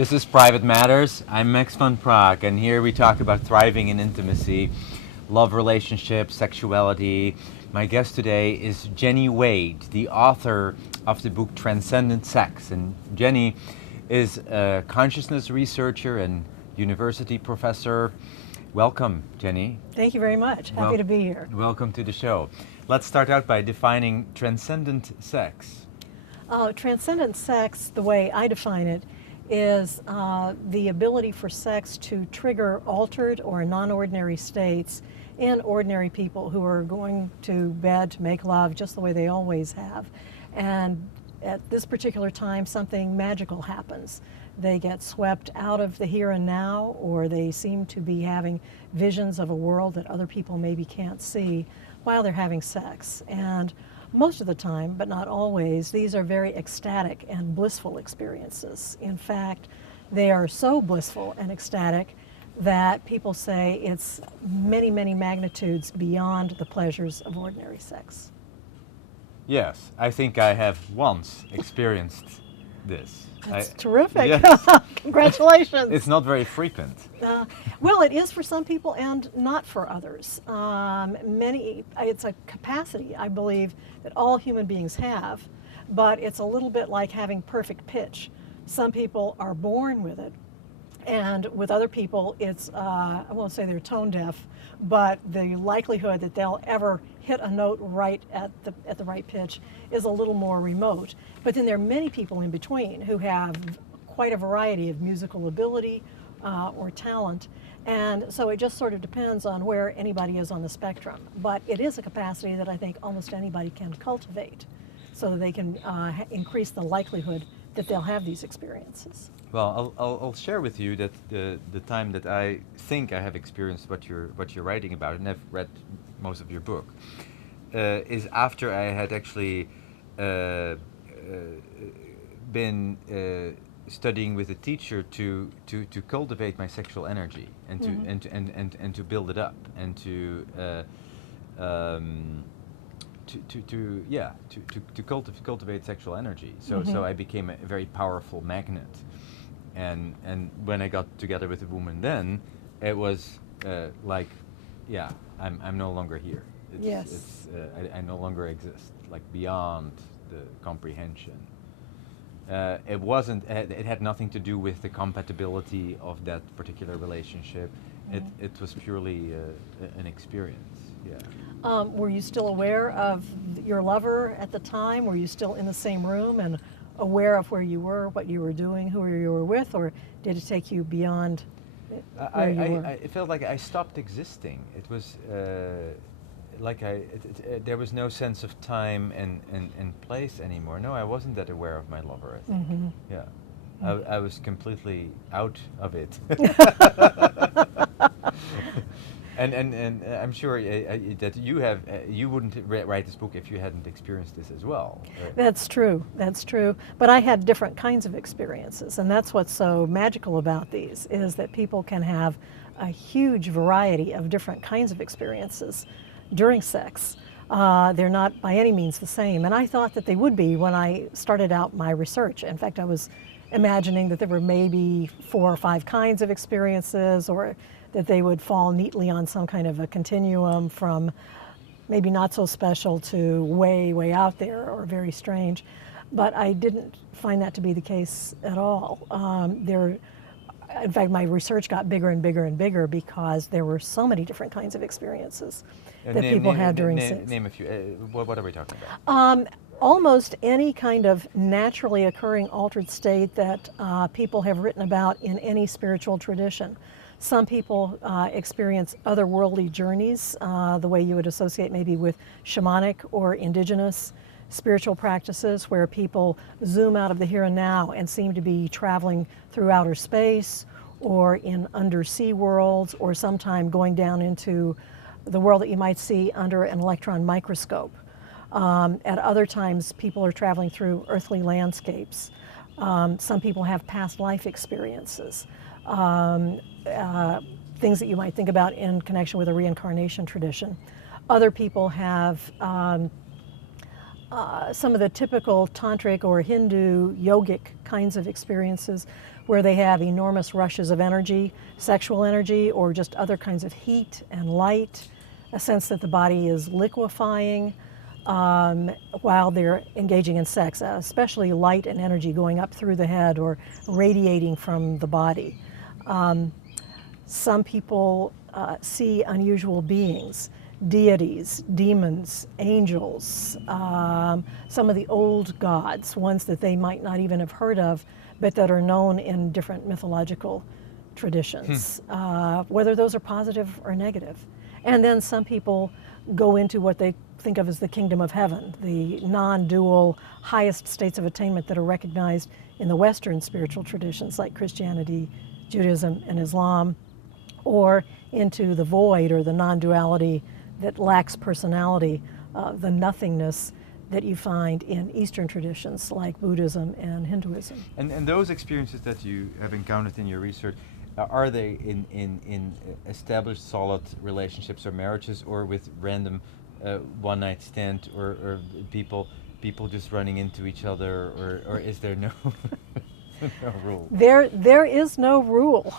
This is Private Matters. I'm Max van Praag, and here we talk about thriving in intimacy, love relationships, sexuality. My guest today is Jenny Wade, the author of the book Transcendent Sex. And Jenny is a consciousness researcher and university professor. Welcome, Jenny. Thank you very much. Happy to be here. Welcome to the show. Let's start out by defining transcendent sex. Transcendent sex, the way I define it, is the ability for sex to trigger altered or non-ordinary states in ordinary people who are going to bed to make love just the way they always have. And at this particular time, something magical happens. They get swept out of the here and now, or they seem to be having visions of a world that other people maybe can't see while they're having sex. And most of the time, but not always, these are very ecstatic and blissful experiences. In fact, they are so blissful and ecstatic that people say it's many, many magnitudes beyond the pleasures of ordinary sex. Yes, I think I have once experienced this. That's terrific. Yes. Congratulations. It's not very frequent. Well, it is for some people and not for others. It's a capacity, I believe, that all human beings have, but it's a little bit like having perfect pitch. Some people are born with it, and with other people, it's, I won't say they're tone deaf, but the likelihood that they'll ever hit a note right at the right pitch is a little more remote. But then there are many people in between who have quite a variety of musical ability or talent. And so it just sort of depends on where anybody is on the spectrum. But it is a capacity that I think almost anybody can cultivate so that they can increase the likelihood that they'll have these experiences. Well, I'll share with you that the time that I think I have experienced what you're writing about, and I've read most of your book, is after I had actually been studying with a teacher to cultivate my sexual energy and to build it up and to cultivate sexual energy. So I became a very powerful magnet. And when I got together with a woman, then it was like, yeah, I'm no longer here. I no longer exist, like beyond the comprehension. It wasn't. It had nothing to do with the compatibility of that particular relationship. It was purely an experience. Yeah. Were you still aware of your lover at the time? Were you still in the same room and aware of where you were, what you were doing, who you were with, or did it take you beyond where you were? I felt like I stopped existing. It was like there was no sense of time and place anymore. No, I wasn't that aware of my lover, I think. Yeah. I was completely out of it. And I'm sure that you wouldn't write this book if you hadn't experienced this as well. That's true. That's true. But I had different kinds of experiences, and that's what's so magical about these, is that people can have a huge variety of different kinds of experiences during sex. They're not by any means the same, and I thought that they would be when I started out my research. In fact, I was imagining that there were maybe 4 or 5 kinds of experiences, or that they would fall neatly on some kind of a continuum from maybe not so special to way, way out there or very strange. But I didn't find that to be the case at all. In fact, my research got bigger and bigger and bigger because there were so many different kinds of experiences that people had during sex. Name a few. What are we talking about? Almost any kind of naturally occurring altered state that people have written about in any spiritual tradition. Some people experience otherworldly journeys, the way you would associate maybe with shamanic or indigenous spiritual practices, where people zoom out of the here and now and seem to be traveling through outer space or in undersea worlds, or sometime going down into the world that you might see under an electron microscope. At other times, people are traveling through earthly landscapes. Some people have past life experiences. Things that you might think about in connection with a reincarnation tradition. Other people have some of the typical tantric or Hindu yogic kinds of experiences where they have enormous rushes of energy, sexual energy, or just other kinds of heat and light, a sense that the body is liquefying while they're engaging in sex, especially light and energy going up through the head or radiating from the body. Some people see unusual beings, deities, demons, angels, some of the old gods, ones that they might not even have heard of, but that are known in different mythological traditions, whether those are positive or negative. And then some people go into what they think of as the kingdom of heaven, the non-dual highest states of attainment that are recognized in the Western spiritual traditions like Christianity, Judaism, and Islam, or into the void or the non-duality that lacks personality, the nothingness that you find in Eastern traditions like Buddhism and Hinduism. And those experiences that you have encountered in your research, are they in established solid relationships or marriages, or with random one-night stand, or people just running into each other, or is there no no rule? There is no rule.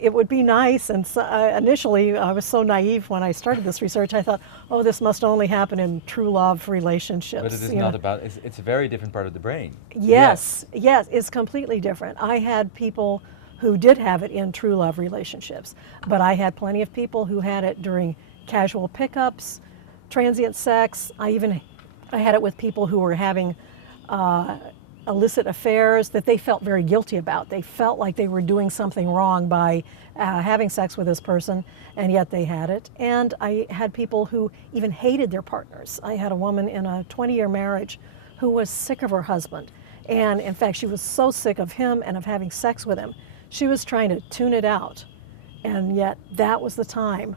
It would be nice, and so, initially I was so naive when I started this research. I thought, oh, this must only happen in true love relationships. But it is not about, it's a very different part of the brain. Yes, it's completely different. I had people who did have it in true love relationships, but I had plenty of people who had it during casual pickups, transient sex. I had it with people who were having illicit affairs that they felt very guilty about. They felt like they were doing something wrong by having sex with this person, and yet they had it. And I had people who even hated their partners. I had a woman in a 20-year marriage who was sick of her husband. And in fact, she was so sick of him and of having sex with him, she was trying to tune it out. And yet that was the time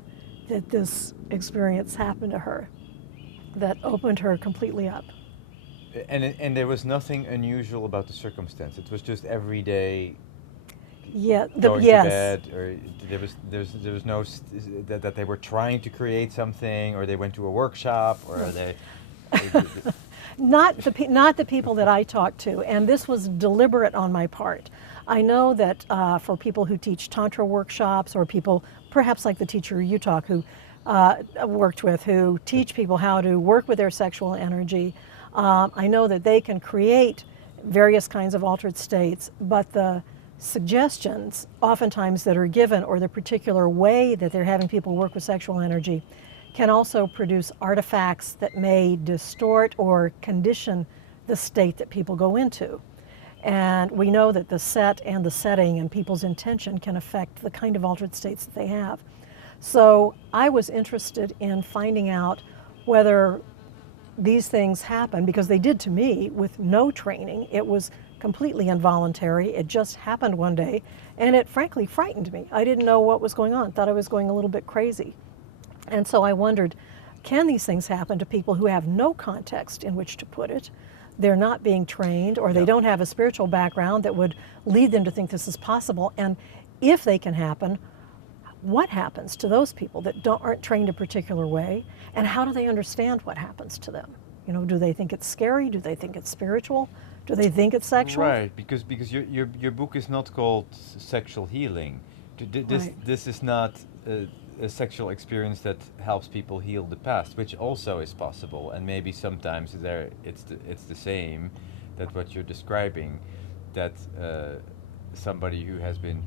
that this experience happened to her that opened her completely up. And there was nothing unusual about the circumstance. It was just every day. Yeah. Going yes. to bed, or there was no that they were trying to create something, or they went to a workshop, or they. Not the people that I talked to, and this was deliberate on my part. I know that for people who teach Tantra workshops, or people perhaps like the teacher you worked with, who teach people how to work with their sexual energy, I know that they can create various kinds of altered states, but the suggestions oftentimes that are given, or the particular way that they're having people work with sexual energy, can also produce artifacts that may distort or condition the state that people go into. And we know that the set and the setting and people's intention can affect the kind of altered states that they have. So I was interested in finding out whether these things happen, because they did to me with no training. It was completely involuntary. It just happened one day, and it frankly frightened me. I didn't know what was going on, thought I was going a little bit crazy. And so I wondered, can these things happen to people who have no context in which to put it? They're not being trained, or they don't have a spiritual background that would lead them to think this is possible. And if they can happen, what happens to those people that aren't trained a particular way? And how do they understand what happens to them? You know, do they think it's scary? Do they think it's spiritual? Do they think it's sexual? Right, because your book is not called Sexual Healing. This is not a sexual experience that helps people heal the past, which also is possible, and maybe sometimes it's the same, that what you're describing, that somebody who has been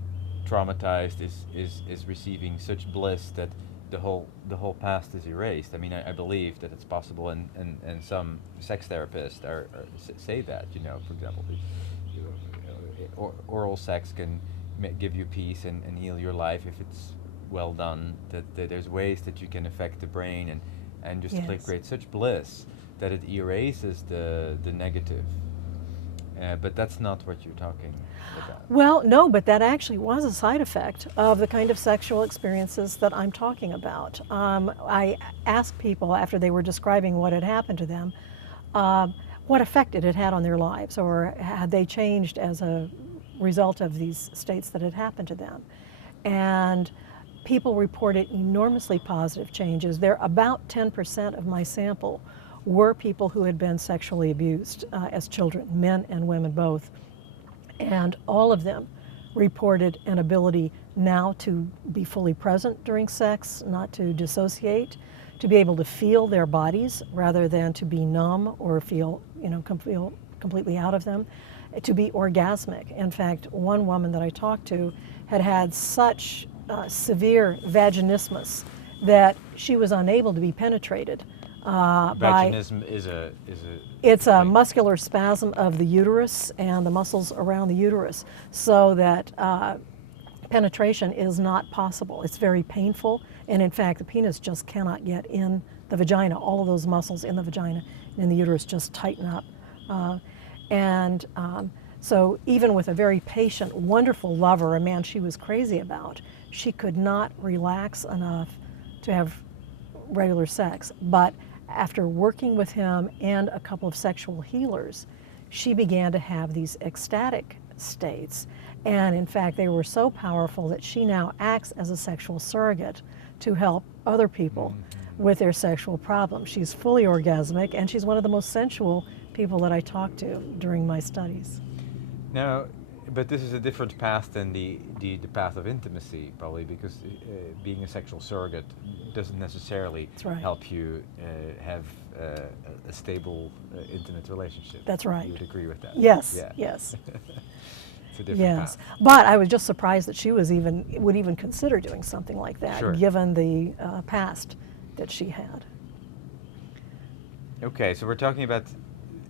traumatized is receiving such bliss that the whole past is erased. I mean, I believe that it's possible, and some sex therapists say that, you know, for example, oral sex can give you peace and heal your life if it's well done, that there's ways that you can affect the brain and just create such bliss that it erases the negative. But that's not what you're talking about. Well, no, but that actually was a side effect of the kind of sexual experiences that I'm talking about. I asked people after they were describing what had happened to them, what effect it had on their lives, or had they changed as a result of these states that had happened to them. And people reported enormously positive changes. About 10% of my sample were people who had been sexually abused as children, men and women both. And all of them reported an ability now to be fully present during sex, not to dissociate, to be able to feel their bodies rather than to be numb or feel, feel completely out of them, to be orgasmic. In fact, one woman that I talked to had had such severe vaginismus that she was unable to be penetrated. Vaginism is a It's a muscular spasm of the uterus and the muscles around the uterus, so that penetration is not possible. It's very painful, and in fact, the penis just cannot get in the vagina. All of those muscles in the vagina and in the uterus just tighten up. So even with a very patient, wonderful lover, a man she was crazy about, she could not relax enough to have regular sex. But after working with him and a couple of sexual healers, she began to have these ecstatic states. And in fact, they were so powerful that she now acts as a sexual surrogate to help other people with their sexual problems. She's fully orgasmic, and she's one of the most sensual people that I talked to during my studies. Now, but this is a different path than the path of intimacy, probably, because being a sexual surrogate doesn't necessarily help you have a stable, intimate relationship. That's right. You would agree with that? Yes, yeah. yes. It's a different path. But I was just surprised that she would even consider doing something like that, given the past that she had. Okay, so we're talking about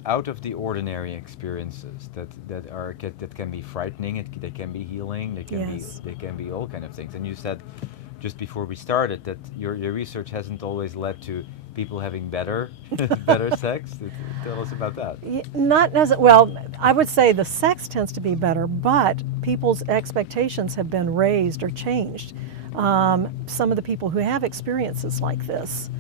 out of the ordinary experiences that can be frightening. They can be healing. They can be all kind of things. And you said just before we started that your research hasn't always led to people having better sex. Tell us about that. Not necessarily. Well, I would say the sex tends to be better, but people's expectations have been raised or changed. Some of the people who have experiences like this,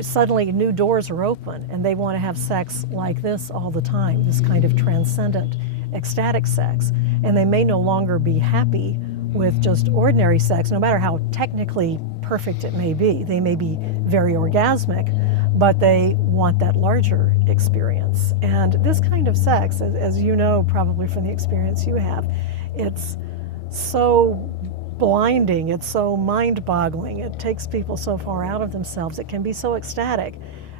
suddenly new doors are open and they want to have sex like this all the time, this kind of transcendent, ecstatic sex. And they may no longer be happy with just ordinary sex, no matter how technically perfect it may be. They may be very orgasmic, but they want that larger experience. And this kind of sex, as you know probably from the experience you have, it's so blinding, it's so mind-boggling, it takes people so far out of themselves, it can be so ecstatic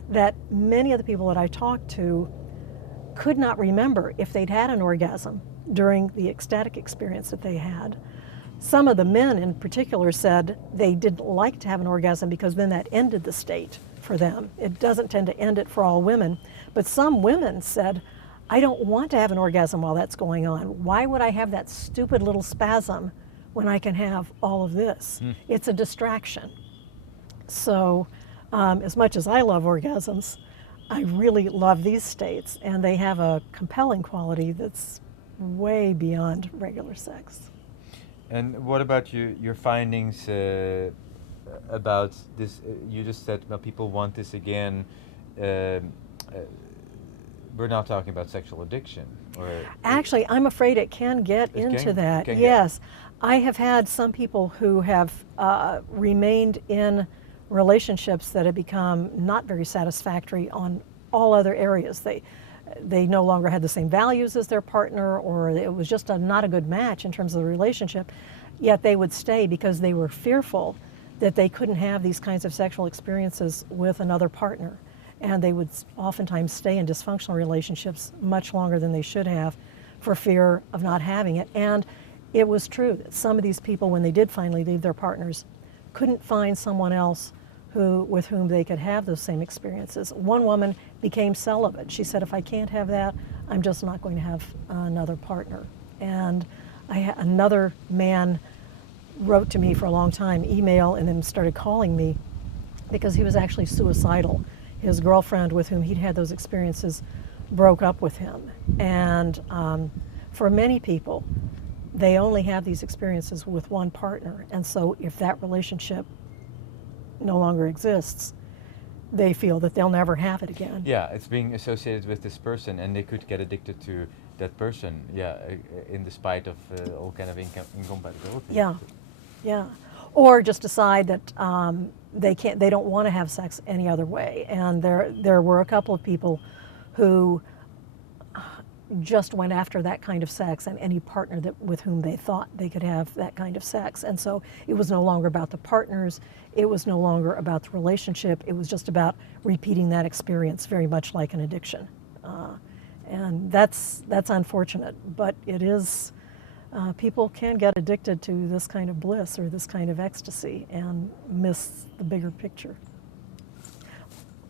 that many of the people that I talked to could not remember if they'd had an orgasm during the ecstatic experience that they had. Some of the men in particular said they didn't like to have an orgasm because then that ended the state for them. It doesn't tend to end it for all women, but some women said, I don't want to have an orgasm while that's going on. Why would I have that stupid little spasm when I can have all of this? It's a distraction. So as much as I love orgasms, I really love these states, and they have a compelling quality that's way beyond regular sex. And what about your findings about this? You just said, well, people want this again. We're not talking about sexual addiction. Actually, I'm afraid it can get into that. Yes. I have had some people who have remained in relationships that have become not very satisfactory on all other areas. They no longer had the same values as their partner, or it was just not a good match in terms of the relationship, yet they would stay because they were fearful that they couldn't have these kinds of sexual experiences with another partner. And they would oftentimes stay in dysfunctional relationships much longer than they should have for fear of not having it. And it was true that some of these people, when they did finally leave their partners, couldn't find someone else with whom they could have those same experiences. One woman became celibate. She said, if I can't have that, I'm just not going to have another partner. And another man wrote to me for a long time, email, and then started calling me because he was actually suicidal. His girlfriend with whom he'd had those experiences broke up with him. And for many people, they only have these experiences with one partner. And so if that relationship no longer exists, they feel that they'll never have it again. Yeah, it's being associated with this person, and they could get addicted to that person, in despite of all kind of incompatibility. Yeah, yeah. or just decide that they don't want to have sex any other way. And there were a couple of people who just went after that kind of sex and any partner with whom they thought they could have that kind of sex. And so it was no longer about the partners, it was no longer about the relationship, it was just about repeating that experience, very much like an addiction. And that's unfortunate, but it is, people can get addicted to this kind of bliss or this kind of ecstasy and miss the bigger picture.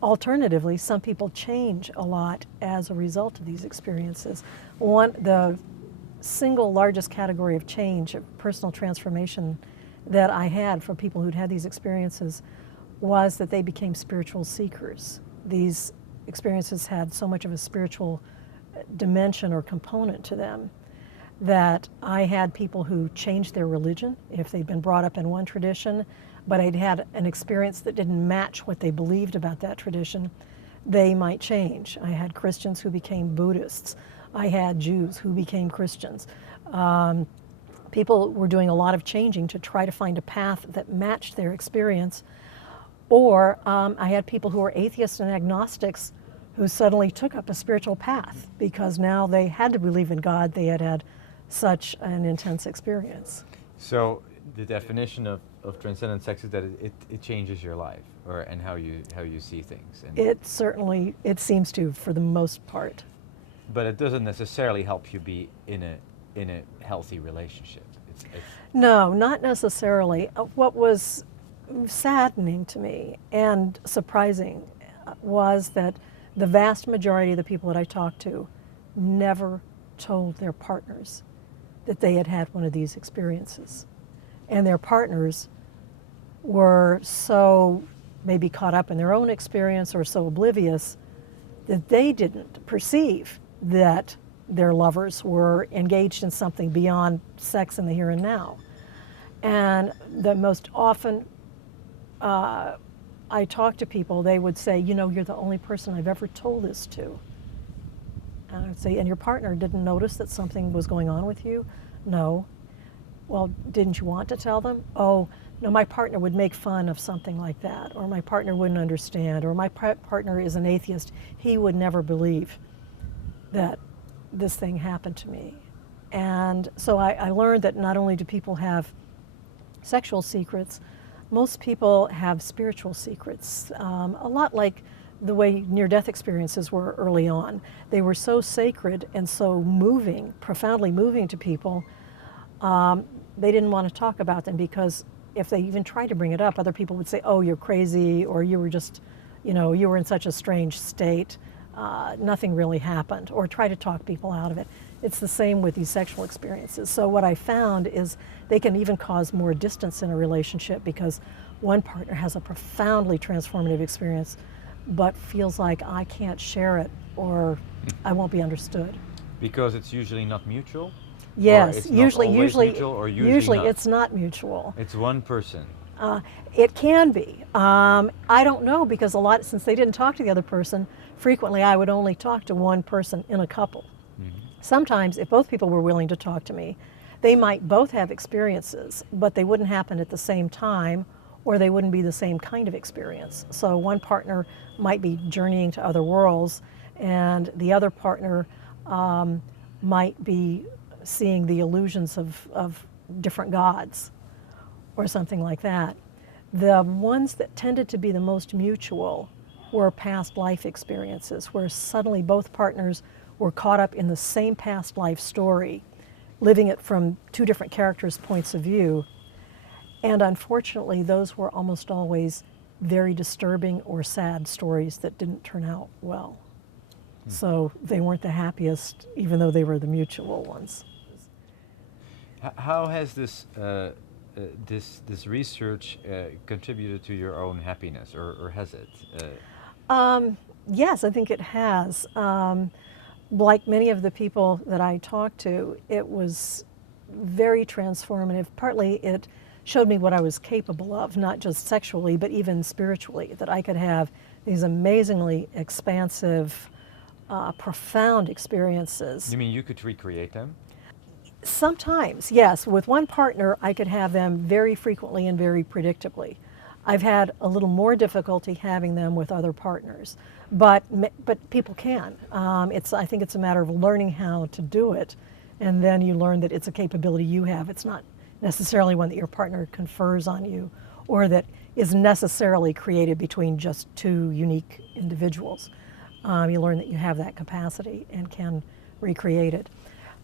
Alternatively, some people change a lot as a result of these experiences. The single largest category of change, of personal transformation that I had for people who'd had these experiences was that they became spiritual seekers. These experiences had so much of a spiritual dimension or component to them that I had people who changed their religion if they'd been brought up in one tradition, but I'd had an experience that didn't match what they believed about that tradition, they might change. I had Christians who became Buddhists. I had Jews who became Christians. People were doing a lot of changing to try to find a path that matched their experience. Or I had people who were atheists and agnostics who suddenly took up a spiritual path because now they had to believe in God. They had had such an intense experience. So the definition of transcendent sex is that it changes your life, and how you see things. And It seems to, for the most part. But it doesn't necessarily help you be in a healthy relationship. No, not necessarily. What was saddening to me and surprising was that the vast majority of the people that I talked to never told their partners that they had had one of these experiences. And their partners were so maybe caught up in their own experience or so oblivious that they didn't perceive that their lovers were engaged in something beyond sex in the here and now. And the most often I talk to people, they would say, you know, you're the only person I've ever told this to. And I would say, and your partner didn't notice that something was going on with you? No. Well, didn't you want to tell them? Oh, no, my partner would make fun of something like that, or my partner wouldn't understand, or my partner is an atheist. He would never believe that this thing happened to me. And so I learned that not only do people have sexual secrets, most people have spiritual secrets, a lot like the way near-death experiences were early on. They were so sacred and so moving, profoundly moving to people, they didn't want to talk about them because if they even tried to bring it up, other people would say, oh, you're crazy, or you were just, you know, you were in such a strange state, nothing really happened, or try to talk people out of it. It's the same with these sexual experiences. So what I found is they can even cause more distance in a relationship because one partner has a profoundly transformative experience but feels like I can't share it or I won't be understood. Because it's usually not mutual? Yes, usually usually not. It's not mutual. It's one person. It can be. I don't know because since they didn't talk to the other person, frequently I would only talk to one person in a couple. Sometimes, if both people were willing to talk to me, they might both have experiences, but they wouldn't happen at the same time, or they wouldn't be the same kind of experience. So one partner might be journeying to other worlds, and the other partner might be seeing the illusions of different gods, or something like that. The ones that tended to be the most mutual were past life experiences, where suddenly both partners were caught up in the same past life story, living it from two different characters' points of view. And unfortunately, those were almost always very disturbing or sad stories that didn't turn out well. So they weren't the happiest, even though they were the mutual ones. How has this research contributed to your own happiness, or has it? Yes, I think it has. Like many of the people that I talked to, it was very transformative. Partly it showed me what I was capable of, not just sexually, but even spiritually, that I could have these amazingly expansive, profound experiences. You mean you could recreate them? Sometimes, yes. With one partner, I could have them very frequently and very predictably. I've had a little more difficulty having them with other partners, but people can. I think it's a matter of learning how to do it, and then you learn that it's a capability you have. It's not necessarily one that your partner confers on you, or that is necessarily created between just two unique individuals. You learn that you have that capacity and can recreate it.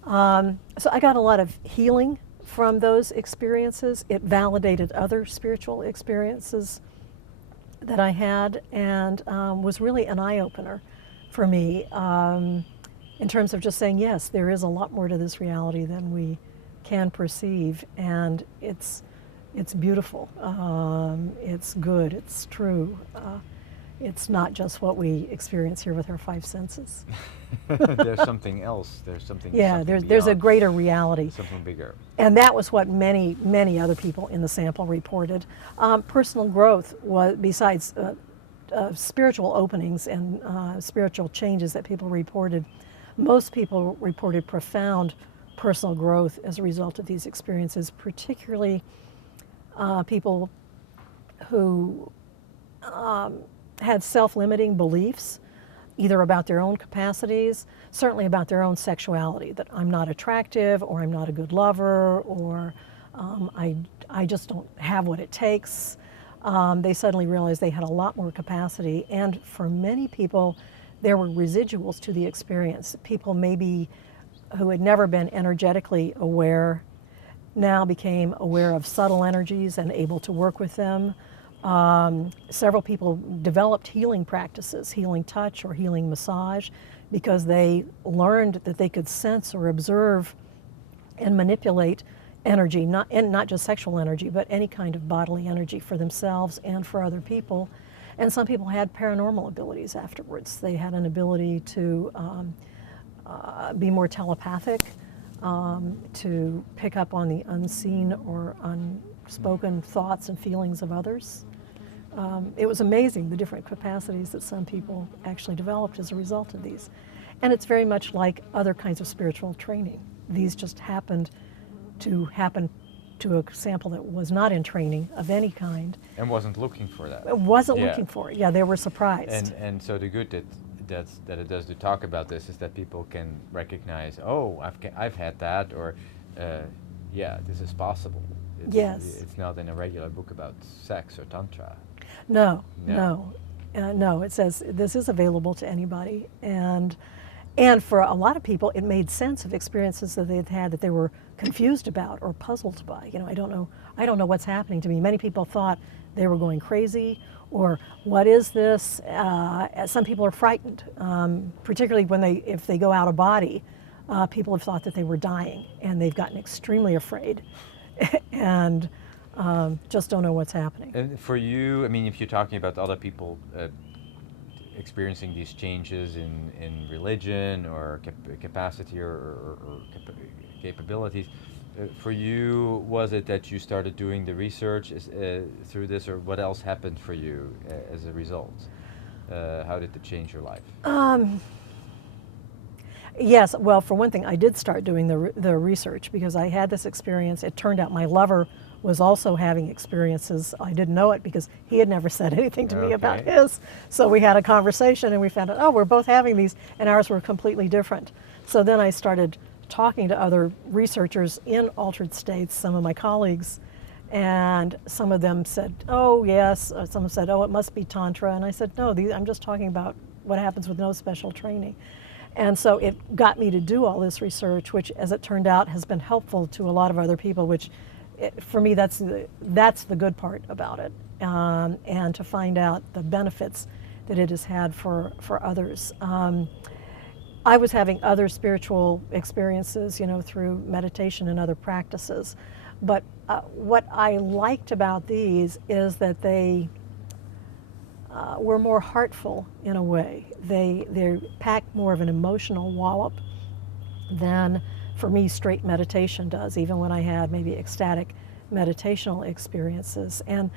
So I got a lot of healing from those experiences. It validated other spiritual experiences that I had, and was really an eye-opener for me in terms of just saying, yes, there is a lot more to this reality than we can perceive, and it's beautiful, it's good, it's true. It's not just what we experience here with our five senses. There's something else. There's something. Yeah, something there's a beyond, greater reality. something bigger. And that was what many other people in the sample reported. Personal growth was, besides spiritual openings and spiritual changes that people reported, most people reported profound personal growth as a result of these experiences, particularly people who had self-limiting beliefs, either about their own capacities, certainly about their own sexuality, that I'm not attractive, or I'm not a good lover, or I just don't have what it takes. They suddenly realized they had a lot more capacity, and for many people, there were residuals to the experience. People maybe who had never been energetically aware now became aware of subtle energies and able to work with them. Several people developed healing practices, healing touch or healing massage, because they learned that they could sense or observe and manipulate energy, not just sexual energy, but any kind of bodily energy for themselves and for other people. And some people had paranormal abilities afterwards. They had an ability to be more telepathic, to pick up on the unseen or unspoken thoughts and feelings of others. It was amazing, the different capacities that some people actually developed as a result of these. And it's very much like other kinds of spiritual training. These just happened to a sample that was not in training of any kind. And wasn't looking for that. It wasn't looking for it. Yeah, they were surprised. And so the good that it does to talk about this is that people can recognize, oh, I've had that, or yeah, this is possible. Yes. It's not in a regular book about sex or tantra. No. It says this is available to anybody, and for a lot of people, it made sense of experiences that they'd had that they were confused about or puzzled by. I don't know what's happening to me. Many people thought they were going crazy, or what is this? Some people are frightened, particularly if they go out of body. People have thought that they were dying, and they've gotten extremely afraid, and just don't know what's happening. And for you, I mean, if you're talking about other people experiencing these changes in religion or capacity or capabilities, for you, was it that you started doing the research through this, or what else happened for you as a result? How did it change your life? Yes, well, for one thing, I did start doing the research because I had this experience. It turned out my lover was also having experiences. I didn't know it because he had never said anything to me about his. So we had a conversation and we found out, oh, we're both having these, and ours were completely different. So then I started talking to other researchers in altered states, some of my colleagues, and some of them said, oh, yes. Some said, oh, it must be Tantra. And I said, no, I'm just talking about what happens with no special training. And so it got me to do all this research, which, as it turned out, has been helpful to a lot of other people, which for me, that's the good part about it, and to find out the benefits that it has had for others. I was having other spiritual experiences, through meditation and other practices, but what I liked about these is that they were more heartful in a way. They packed more of an emotional wallop than, for me, straight meditation does, even when I had maybe ecstatic meditational experiences. And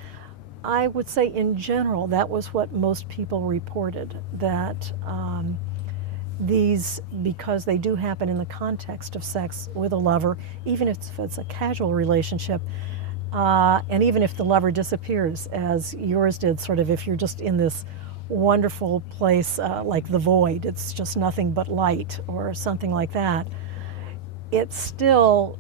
I would say in general, that was what most people reported, that these, because they do happen in the context of sex with a lover, even if it's a casual relationship, and even if the lover disappears, as yours did, sort of if you're just in this wonderful place like the void, it's just nothing but light or something like that, it's still,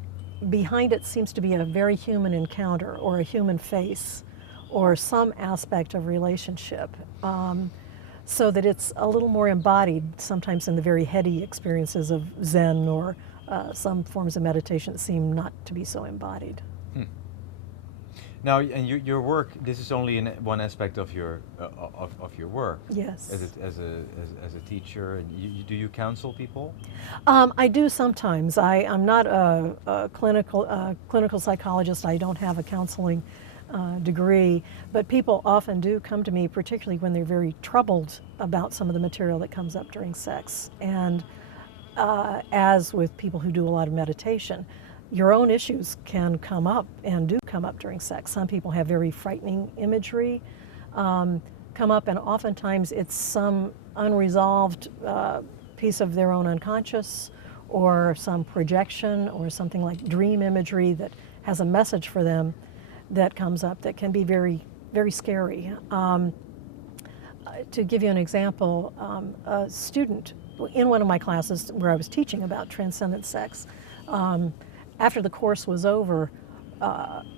behind it seems to be a very human encounter or a human face or some aspect of relationship. So that it's a little more embodied sometimes than the very heady experiences of Zen or some forms of meditation that seem not to be so embodied. Now, and your work, this is only one aspect of your work. Yes. As a teacher, and do you counsel people? I do sometimes. I'm not a clinical psychologist. I don't have a counseling degree, but people often do come to me, particularly when they're very troubled about some of the material that comes up during sex. And as with people who do a lot of meditation, your own issues can come up and do come up during sex. Some people have very frightening imagery come up, and oftentimes it's some unresolved piece of their own unconscious or some projection or something like dream imagery that has a message for them that comes up that can be very, very scary. To give you an example, a student in one of my classes where I was teaching about transcendent sex, after the course was over,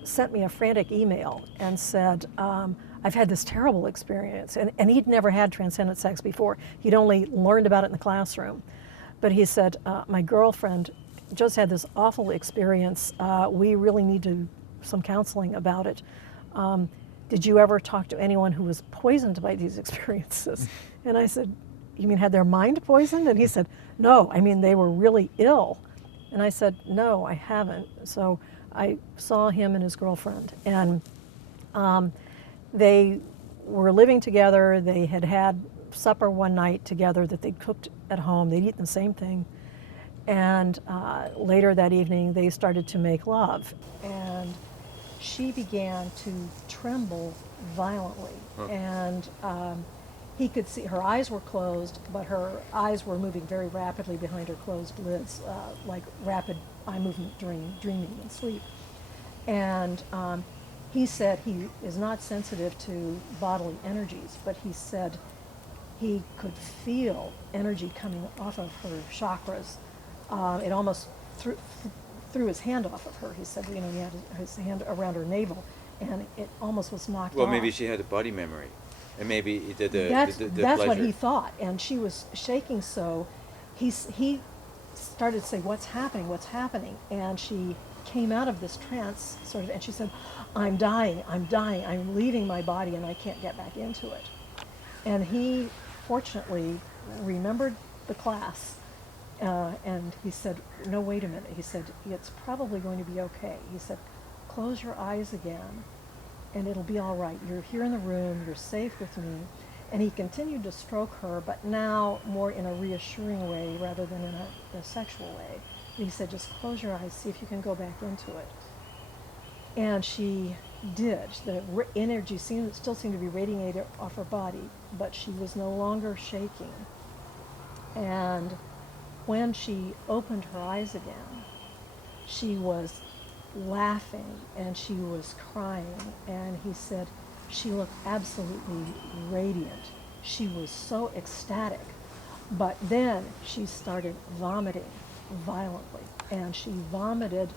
sent me a frantic email and said, I've had this terrible experience. And he'd never had transcendent sex before. He'd only learned about it in the classroom. But he said, my girlfriend just had this awful experience. We really need some counseling about it. Did you ever talk to anyone who was poisoned by these experiences? And I said, you mean had their mind poisoned? And he said, no, I mean they were really ill. And I said, no, I haven't. So I saw him and his girlfriend, and they were living together. They had had supper one night together that they'd cooked at home. They'd eaten the same thing. And later that evening, they started to make love. And she began to tremble violently. And he could see her eyes were closed, but her eyes were moving very rapidly behind her closed lids, like rapid eye movement during dreaming and sleep. And he said he is not sensitive to bodily energies, but he said he could feel energy coming off of her chakras. It almost threw his hand off of her. He said, he had his hand around her navel, and it almost was knocked off. Well, maybe she had a body memory. And maybe that's what he thought, and she was shaking. So he started to say, "What's happening? What's happening?" And she came out of this trance, sort of, and she said, "I'm dying. I'm dying. I'm leaving my body, and I can't get back into it." And he, fortunately, remembered the class, and he said, "No, wait a minute." He said, "It's probably going to be okay." He said, "Close your eyes again, and it'll be all right. You're here in the room, you're safe with me." And he continued to stroke her, but now more in a reassuring way rather than in a sexual way. And he said, "Just close your eyes, see if you can go back into it." And she did. The energy still seemed to be radiating off her body, but she was no longer shaking. And when she opened her eyes again, she was laughing and she was crying, and he said she looked absolutely radiant. She was so ecstatic, but then she started vomiting violently, and she vomited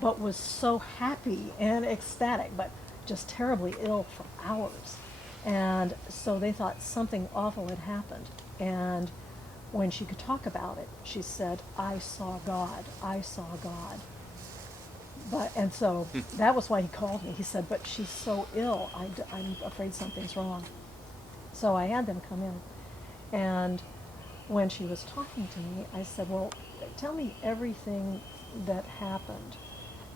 but was so happy and ecstatic, but just terribly ill for hours. And so they thought something awful had happened. And when she could talk about it, she said, "I saw God, I saw God." And so that was why he called me. He said, "But she's so ill, I'm afraid something's wrong." So I had them come in. And when she was talking to me, I said, "Well, tell me everything that happened."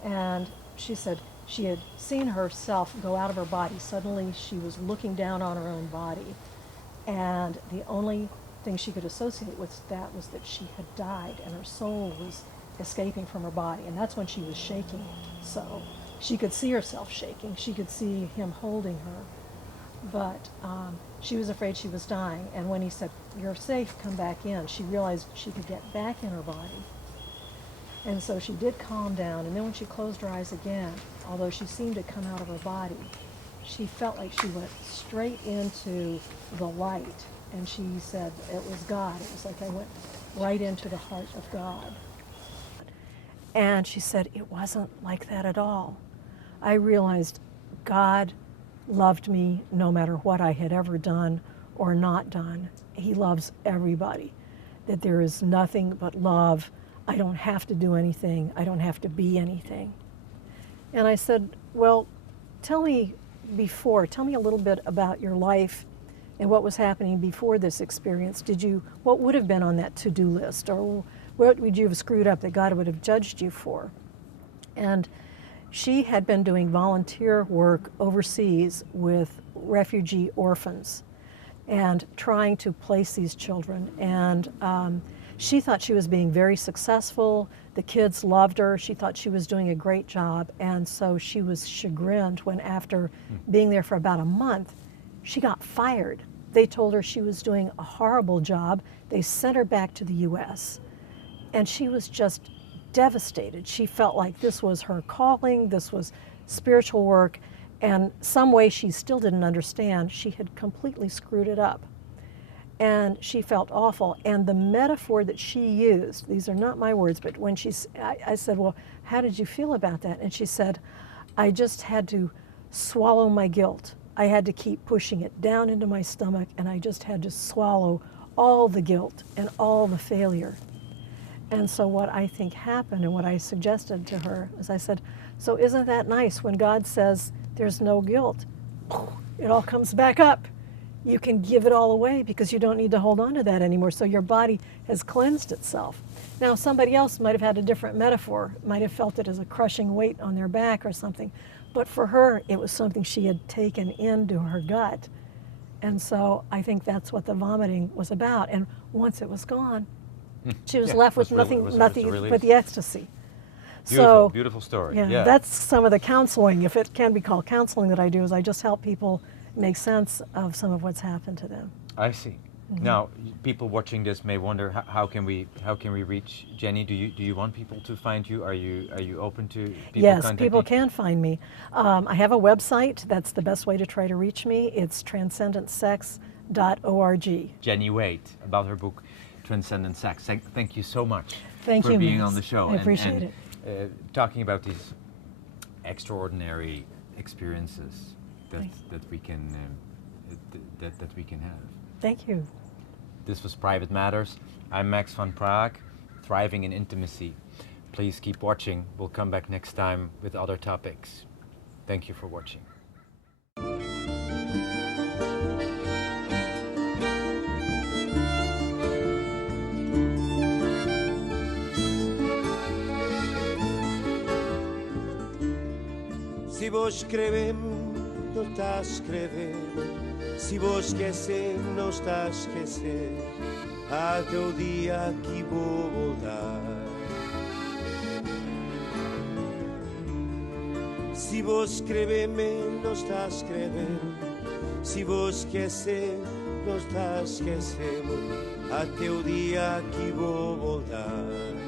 And she said she had seen herself go out of her body. Suddenly she was looking down on her own body. And the only thing she could associate with that was that she had died and her soul was escaping from her body, and that's when she was shaking. So she could see herself shaking. She could see him holding her, but she was afraid she was dying. And when he said, you're safe, come back in. She realized she could get back in her body. And so she did calm down, and then when she closed her eyes again, although she seemed to come out of her body, she felt like she went straight into the light. And she said it was God. It was like I went right into the heart of God. And she said it wasn't like that at all. I realized God loved me no matter what I had ever done or not done. He loves everybody, that there is nothing but love. I don't have to do anything. I don't have to be anything. And I said, well, tell me a little bit about your life and what was happening before this experience. What would have been on that to-do list, or what would you have screwed up that God would have judged you for? And she had been doing volunteer work overseas with refugee orphans and trying to place these children. And she thought she was being very successful. The kids loved her. She thought she was doing a great job. And so she was chagrined when, after being there for about a month, she got fired. They told her she was doing a horrible job. They sent her back to the U.S. And she was just devastated. She felt like this was her calling, this was spiritual work, and some way she still didn't understand. She had completely screwed it up. And she felt awful. And the metaphor that she used, these are not my words, but when I said, well, how did you feel about that? And she said, I just had to swallow my guilt. I had to keep pushing it down into my stomach, and I just had to swallow all the guilt and all the failure. And so what I think happened, and what I suggested to her, is I said, so isn't that nice when God says there's no guilt? It all comes back up. You can give it all away because you don't need to hold on to that anymore. So your body has cleansed itself. Now, somebody else might have had a different metaphor, might have felt it as a crushing weight on their back or something. But for her, it was something she had taken into her gut. And so I think that's what the vomiting was about. And once it was gone, she was left with nothing but the ecstasy. Beautiful story. Yeah, that's some of the counseling, if it can be called counseling, that I do, is I just help people make sense of some of what's happened to them. I see. Now, people watching this may wonder, how can we reach Jenny? Do you want people to find you? Are you open to people Yes, people can find me. I have a website. That's the best way to try to reach me. It's transcendentsex.org. Jenny Waite, about her book Transcendent Sex. Thank you so much for being on the show. I appreciate it. Talking about these extraordinary experiences that we can have. Thank you. This was Private Matters. I'm Max van Praag, thriving in intimacy. Please keep watching. We'll come back next time with other topics. Thank you for watching. Si vos escrevem, no estàs escrevent. Si vos esquecem, no estàs esquecent. A teu dia que vou voltar. Si vos escrevem, no estàs escrevent. Si vos esquecem, no estàs esquecem. A teu dia que vou voltar.